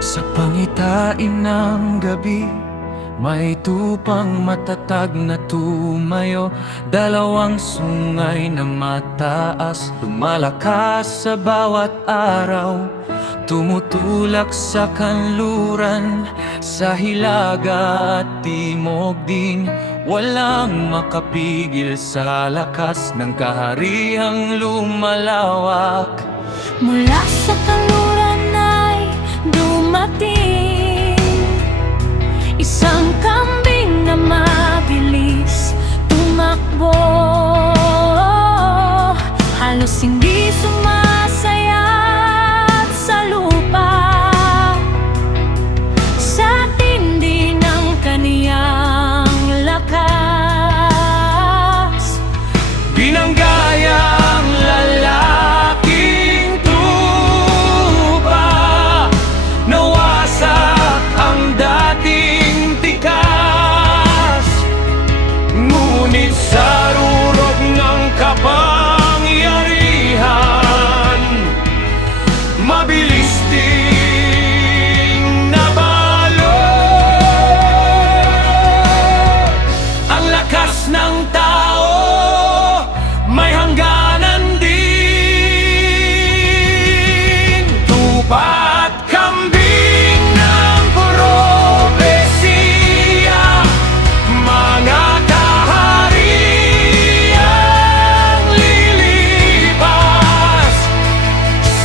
Sa pangitain ng gabi, may tupang matatag na tumayo. Dalawang sungay na mataas, lumalakas sa bawat araw. Tumutulak sa kanluran, sa hilaga at timog din. Walang makapigil sa lakas ng kahariang lumalawak. Mula sa kanluran ay dumating isang kambing na mabilis tumakbo. Halos hindi sumasayat sa lupa sa tindi ng kaniyang lakas. Binanggaya ang lalaking tupa, nawasak ang dating tikas. Ngunit sa rurog ng kapangyarihan, mabilis ding nabalo ang lakas ng tao. May hangganan din. Tupa at kambing ng propesiya, mga kahariang lilipas.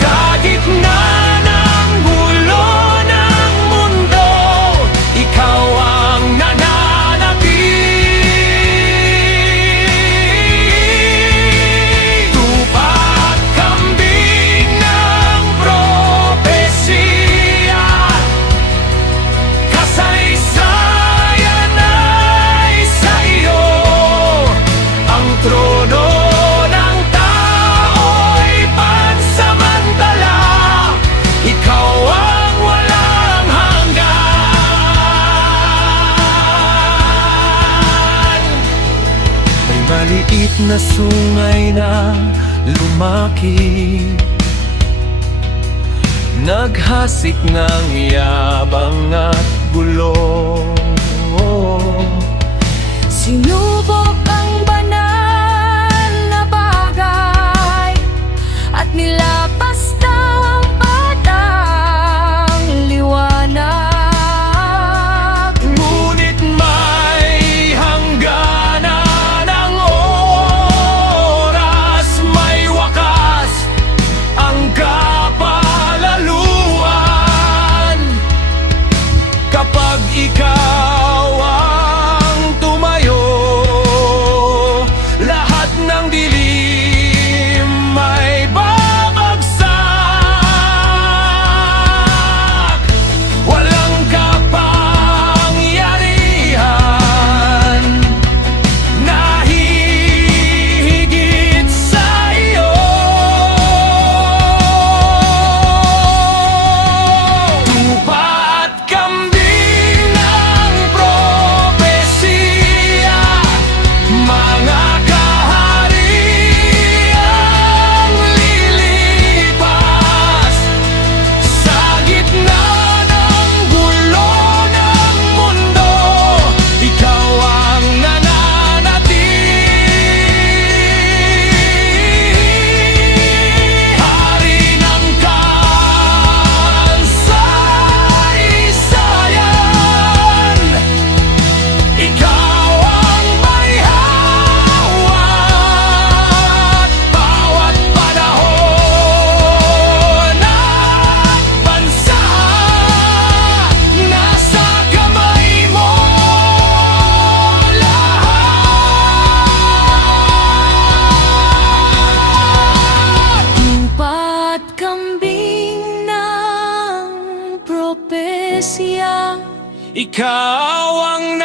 Sa gitna ng gulo ng mundo, ikaw ang nananatili. Tupa at kambing ng propesiya, kasaysayan ay sa iyo. Ang trono ng tao'y pansamantala, ikaw ang walang hanggan. May maliit na sungay na lumaki, naghasik ng yabang at gulo. Sinubok ang banal na bagay at nilapas ng batang liwanag. Ngunit may hangganan ang oras, may wakas ang kapalaluan. Kapag ikaw ang tumayo, lahat ng dilim may babagsak. Walang kapangyarihan na hihigit sa iyo. Tupa at kambing ng propesiya, mga kahariang lilipas. Sa gitna ng gulo ng mundo, ikaw ang nananatili. Hari ng kasaysayan, ikaw ang may hawak. Bawat panahon at bansa, nasa kamay mo lahat. Tupa at kambing ng propesya, Ikaw ang